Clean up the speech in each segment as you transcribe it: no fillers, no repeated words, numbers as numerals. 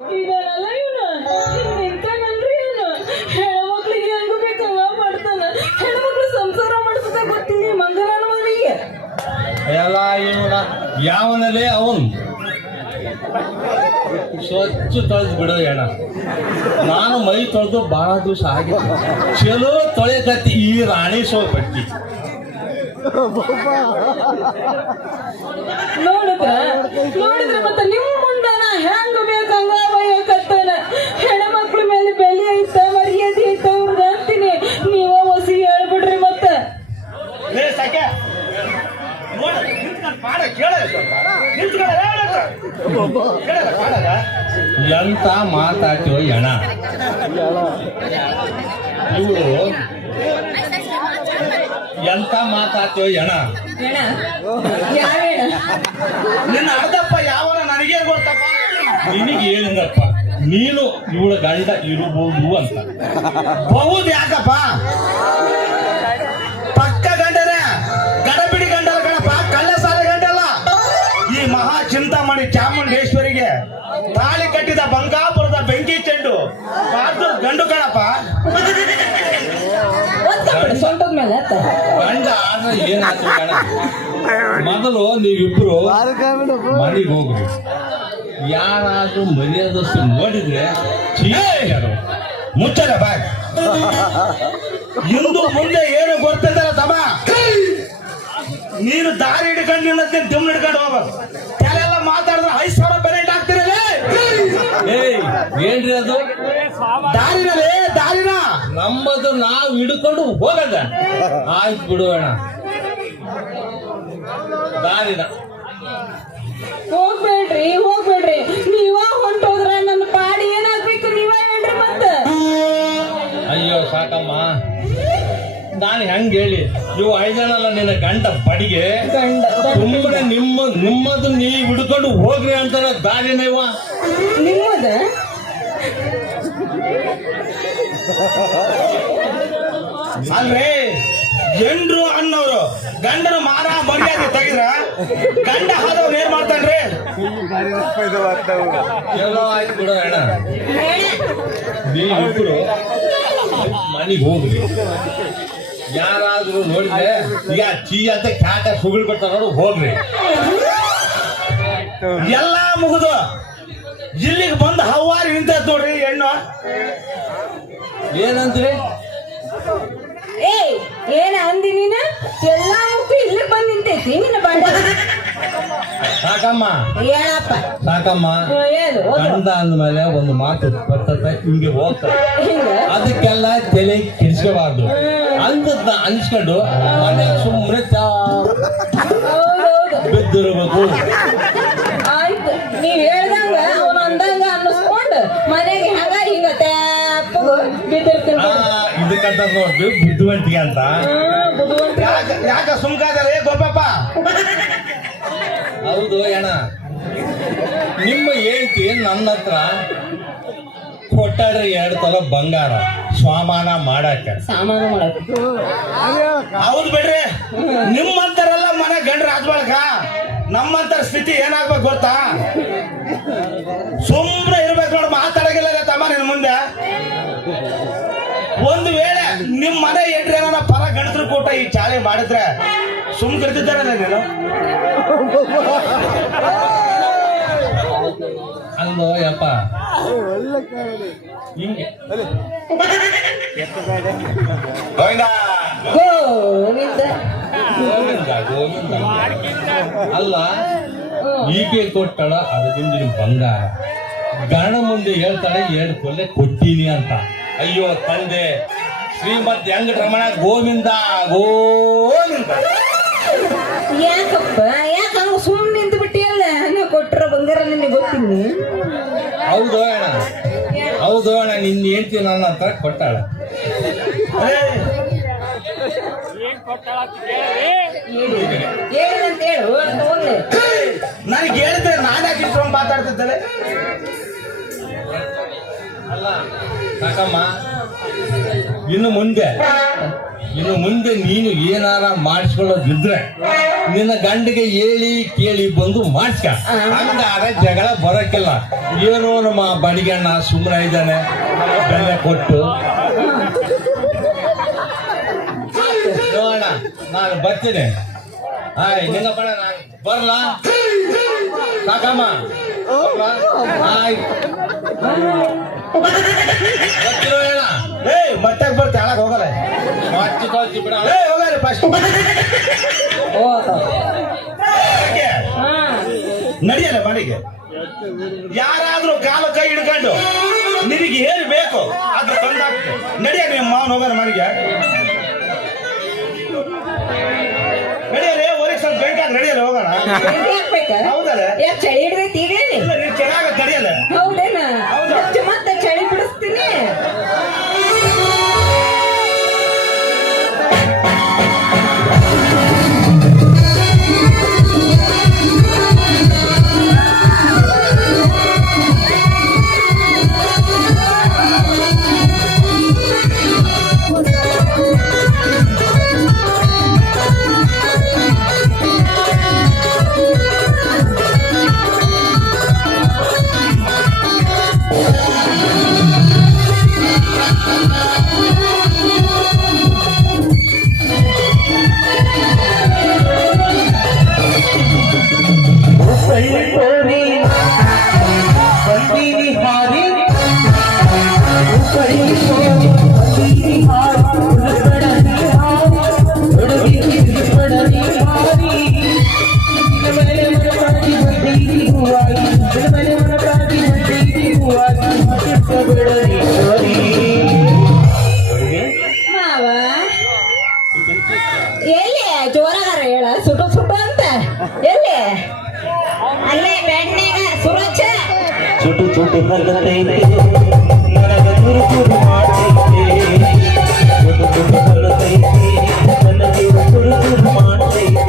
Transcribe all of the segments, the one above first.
ಇದನ್ನೆಲ್ಲ ಇವನು ನಿಂತಾನಲ್ರಿ ಇವನು ಹೆಣ್ಮಕ್ಳಿಗೆ ಹೆಂಗ ಬೇಕಂಗ ಮಾಡ್ತಾನ. ಹೆಣ್ಮಕ್ಳು ಸಂಸಾರ ಮಾಡಿಸದ ಗೊತ್ತಿಲ್ಲ ಮಂಗನ ಮಗನಿಗೆ ಎಲ್ಲ ಇವನ ಯಾವನಲ್ಲೇ ಅವನು ಸ್ವಚ್ಛ ತೊಳೆದು ಬಿಡೋ ಅಣ್ಣ. ನಾನು ಮೈ ತೊಳೆದು ಬಹಳ ದಿವಸ ಆಗಿದೆ. ಚಲೋ ತೊಳೆಕತ್ತಿ ಈ ರಾಣಿ ಸೋಲ್ಪಟ್ಟಿ ನೋಡಿದ್ರ ಮತ್ತೆ ನಿಮ್ ಮುಂದನ ಹೆಂಗ ಬೇಕಂಗ ಬಯ್ಯಕತ್ತಾನ. ಹೆಣ್ಮಕ್ಳ ಮೇಲೆ ಬೆಲೆ ಐತ ಮರ್ಯಾದೆ ಐತ ಅವ್ರದ್ದು ಅಂತೀನಿ. ನೀವ ಹೊಸಿ ಹೇಳ್ಬಿಡ್ರಿ ಮತ್ತ. ಎಂತ ಮಾತಾಡ್ತೀವೋ ಅಣ್ಣ ಇವರು, ಎಂತ ಮಾತಾಡ್ತೀವೋ ಅಣ್ಣ. ನಿನ್ನ ಅರ್ಧಪ್ಪ ಯಾವನ ನನಗೆ ಗೊತ್ತಪ್ಪ. ನಿನಗೆ ಹೇಳಿದಪ್ಪ ನೀನು ಇವಳ ಗಂಡ ಇರಬಹುದು ಅಂತ. ಬಹುದು ಯಾಕಪ್ಪ? ಪಕ್ಕ ಗಂಡನೇ, ಗಡಬಿಡಿ ಗಂಡಲ ಗಣಪ, ಕಳ್ಳ ಸಾಲ ಗಂಡಲ್ಲ. ಈ ಮಹಾ ಚಿಂತಾಮಣಿ ಚಾಮುಂಡೇಶ್ವರಿಗೆ ತಾಳಿ ಕಟ್ಟಿದ ಬಂಗಾಪುರದ ಬೆಂಕಿ ಚೆಂಡು ಅದು ಗಂಡು ಕಣಪ್ಪ. ಸೊಂಟದ ಮೇಲೆ ಗಂಡ ಆದ್ರೆ ಏನಾಯ್ತು ಕಣ. ಮೊದಲು ನೀವಿಬ್ರು ಮನೆಗೆ ಹೋಗ್ರಿ. ಯಾರಾದ್ರೂ ಮರ್ಯಾದಷ್ಟು ನೋಡಿದ್ರೆ ಮುಚ್ಚದ ಬಾಯ್. ಇಂದು ಮುಂದೆ ಏನು ಗೊತ್ತಿದ್ದಲ್ಲ ತಮ್ಮ. ನೀನು ದಾರಿ ಹಿಡ್ಕೊಂಡು ನಿನ್ನತ್ತೆ ದಿಮ್ ಹಿಡ್ಕೊಂಡು ಹೋಗೋದು. ಕೆಲವೆಲ್ಲ ಮಾತಾಡಿದ್ರೆ 5,000 ಪೆನೆಂಟ್ ಆಗ್ತಿರಲ್ಲ. ಏನ್ರಿ ಅದು? ದಾರಿನಲ್ಲಿ ದಾರಿನ ನಮ್ಮದು ನಾವು ಹಿಡ್ಕೊಂಡು ಹೋಗದ. ಆಯ್ತು ಬಿಡುವಣ ದಾರಿನ. ಹೋಗ್ಬೇಡ್ರಿ ನೀವ ಹೊಂಟೋದ್ರ ನನ್ನ ಪಾಡಿ ಏನಾಗ್ಬೇಕು ನೀವ ಹೇಳ್ರಿ ಮತ್ತ. ಅಯ್ಯೋ ಸಾಕಮ್ಮ, ನಾನು ಹೆಂಗ್ ಹೇಳಿ ಇವು 5 ಜನಲ್ಲ ನಿನ್ನ ಗಂಡ ಬಡಿಗೆ. ಸುಮ್ಮನೆ ನಿಮ್ಮದು ನೀವು ಹಿಡ್ಕೊಂಡು ಹೋಗ್ರಿ ಅಂತಾರ ದಾರಿನ ಇವ ನಿಮ್ಮದ. ಅಲ್ರಿ ಎಂಡ್ರು ಅನ್ನೋರು ಗಂಡನ ಮಾನ ಮರ್ಯಾದೆ ತೆಗಿದ್ರ ಗಂಡ ಹಾದವ್ ಏನ್ ಮಾಡ್ತಾನ್ರಿ? ಎಲ್ಲೋ ಆಯ್ತು ಬಿಡೋ ಅಣ್ಣ. ನೀವಿಬ್ರು ಮನೆಗೆ ಹೋಗ್ರಿ. ಯಾರಾದ್ರೂ ನೋಡಿದ್ರೆ ಈಗ ಚೀ ಅಂತ ಕ್ಯಾಟ ಸುಗುಳ್ ಬಿಡ್ತಾರ ನೋಡು, ಹೋಗ್ರಿ. ಎಲ್ಲಾ ಮುಗಿದು ಇಲ್ಲಿಗೆ ಬಂದು ಹವಾರಿ ನಿಂತ ನೋಡ್ರಿ ಹೆಣ್ಣು. ಏನಂದ್ರಿ? ಏನ ಅಂದಿ ನೀನ? ಎಲ್ಲಾ ಮುಕ್ಕು ಇಲ್ಲಿ ಬಂದ್ ನಿಂತೈತಿ ನಿನ್ನ ಬಾಂಡ. ಸಾಕಮ್ಮ ಹೇಳಪ್ಪ. ಸಾಕಮ್ಮ, ಏನು ಗಂಡ ಅಂದ್ಮೇಲೆ ಒಂದು ಮಾತು ಬರ್ತದ, ಹಿಂಗೆ ಹೋಗ್ತದೆ. ಹಿಂಗ ಅದಕ್ಕೆಲ್ಲ ತಲೆ ಕೆಡಿಸ್ಕೋಬಾರ್ದು. ಅಂತದ್ನ ಅನ್ಸ್ಕೊಂಡು ಮನೆಗೆ ಸುಮ್ಮನೆ ಬಿದ್ದಿರ್ಬೇಕು. ಆಯ್ತು, ನೀವ್ ಹೇಳ್ದಂಗ ಅವನು ಅಂದಂಗ ಅನ್ನಿಸ್ಕೊಂಡು ಮನೆಗೆ ಹೆಂಗ ಹಿಂಗ ಟ್ಯಾಪು ಬಿದ್ದಿರ್ತೀನಿ. ಇದಕ್ಕಂತ ನೋಡ್ರಿ ಬುದ್ಧಿವಂತಿಗೆ ಅಂತ. ಯಾಕ ಸುಮ್ಕಾದರೆ ಗೋಪಪ್ಪ? ಹೌದು ಅಣ್ಣ, ನಿಮ್ಮ ಹೇಳ್ತಿ ನನ್ನ ಹತ್ರ ಕೊಟ್ಟಾಡ್ರಿ 2 ತೊಲೆ ಬಂಗಾರ ಸ್ವಾಮಾನ ಮಾಡಾಕ, ಸಾಮಾನು ಮಾಡಕ್. ಹೌದು ಬಿಡ್ರಿ. ನಿಮ್ಮಂತರೆಲ್ಲ ಮನೆ ಗಂಡ್ರ ಆದ್ಬಳಕ ನಮ್ಮಂತರ ಸ್ಥಿತಿ ಏನಾಗ್ಬೇಕು ಗೊತ್ತಾ? ಸುಮ್ಮನೆ ಇರ್ಬೇಕು ನೋಡಿ, ಮಾತಾಡಗಿಲ್ಲ ತಮ್ಮ ನಿನ್ ಮುಂದೆ. ಒಂದು ವೇಳೆ ನಿಮ್ ಮನೆ ಎಂಟ್ರಿ ಏನಾರ ಪರ ಗಂಡಸ್ರು ಕೂಟ ಈ ಚಾಲೆ ಮಾಡಿದ್ರೆ ಸುಮ್ ಕರ್ತಿದ್ದಾರಲ್ಲ ನೀನು. ಅಲ್ಲೋ ಯಪ್ಪ, ಹಿಂಗೆ ಗೋವಿಂದ ಗೋವಿಂದ ಅಲ್ಲ, ಈಕೆ ಕೊಟ್ಟಳ ಅದರಿಂದ ಬಂಗಾರ. ಗಣ ಮುಂದೆ ಹೇಳ್ತಾಳೆ 2 ತೊಲೆ ಕೊಟ್ಟೀನಿ ಅಂತ. ಅಯ್ಯೋ ತಂದೆ ಶ್ರೀಮದ್ ವೆಂಕಟರಮಣ ಗೋವಿಂದ ಗೋವಿಂದ. ಯಾಕಪ್ಪ ಯಾಕಂಗ ಸುಮ್ಮನೆ ನಿಂತು ಬಿಟ್ಟಿಯಲ್ಲ? ನಾ ಕೊಟ್ಟರ ಬಂಗಾರ ನಿನಗೆ ಗೊತ್ತಿಲ್ಲ. ಹೌದು ಅಣ್ಣ, ಹೌದು ಅಣ್ಣ, ನಿನ್ನ ಹೇಳ್ತೀನಿ ನನ್ನ ಹತ್ರ ಕೊಟ್ಟಾಳ. ಏನಂತ ಹೇಳು ಹೋಗ್ಲಿ. ನನಗೆ ಹೇಳಿದ್ರೆ ನಾನು ಯಾಕೆ ಇಟ್ಕೊಂಡು ಮಾತಾಡ್ತಿದ್ದಲೆ? ಅಲ್ಲ ಸಾಕಮ್ಮ, ಇನ್ನು ಮುಂದೆ ನೀನು ಏನಾರ ಮಾಡಿಸ್ಕೊಳ್ಳೋದಿದ್ರೆ ನಿನ್ನ ಗಂಡಿಗೆ ಹೇಳಿ ಕೇಳಿ ಬಂದು ಮಾಡಿಸ್ಕ. ಹಂಗಾರೆ ಜಗಳ ಬರೋಕ್ಕಿಲ್ಲ. ಏನೋ ನಮ್ಮ ಬಡಿಗಣ್ಣ ಸುಮ್ಮನೆ ಇದ್ದಾನೆ ಬೆಲೆ ಕೊಟ್ಟು ನೋಡೋಣ ನಾನು ಬರ್ತೀನಿ. ಆಯ್ ನಿಂಗಪ್ಪಣ ನಾನು ಬರ್ಲಾ ಸಾಕಮ್ಮ ಆಯ್ ಬರ್ತಿರೋ ಹೇಳ ಮಟ್ಟಾಗ ಬರ್ತಿ ಹಾಳಾಗ ಹೋಗಲ್ಲ ಮಾಚಿ ಕಳ್ಸಿ ಬಿಡ ಹೋಗಲ್ಲ ಫಸ್ಟ್ ನಡಿಯಲ್ಲ ಮನೆಗೆ. ಯಾರಾದ್ರೂ ಕಾಲ ಕೈ ಹಿಡ್ಕೊಂಡು ನಿನಗೆ ಏನು ಬೇಕು ಅದು ತಂದಾಕ್ತೆ. ನಡಿಯ ನಿಮ್ಮ ಮಾವನ ಹೋಗೋಣ ಮನೆಗೆ. ನಡಿಯಲ್ಲ ಹೊರಗೆ ಸ್ವಲ್ಪ ಬೇಕಾದ್ರೆ ನಡಿಯಲ್ಲ ಹೋಗೋಣ. ಹೌದಲ್ಲ ಚಳಿ ಹಿಡ್ದೈತಿ ಈಗೇನಿ ಇಲ್ಲ ನೀನು ಚೆನ್ನಾಗ ತಡಿಯಲ್ಲ. ಹೌದೇನ ಹೌದಾ? ಮತ್ತೆ ಚಳಿ ಬಿಡಿಸ್ತೀನಿ. ಮಾವ ಎಲ್ಲಿ ಜೋರಾಗಾರ ಹೇಳ ಸುಟ್ಟು ಸುಟ್ಟು ಅಂತ ಎಲ್ಲಿ ಅಲ್ಲೇ ಬೆಣ್ಣೆಗ ಸುರಕ್ಷ ಚುಟು ಚುಟು ಹರತೈತೆ ನನಗ ತುರು ತುರು ಮಾಡ್ತೈತೆ ಚುಟು ಚುಟು ಹರತೈತೆ ನನಗೆ ತುರು ತುರು ಮಾಡ್ತೈತೆ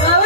ಮಾವ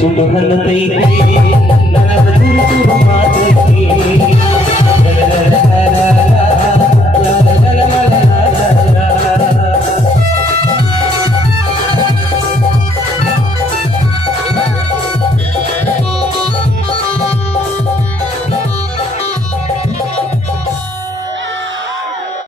ಚುಟು ಹಲ್ಲತೈತಿ ನನಗ ಚುರು ಚುರು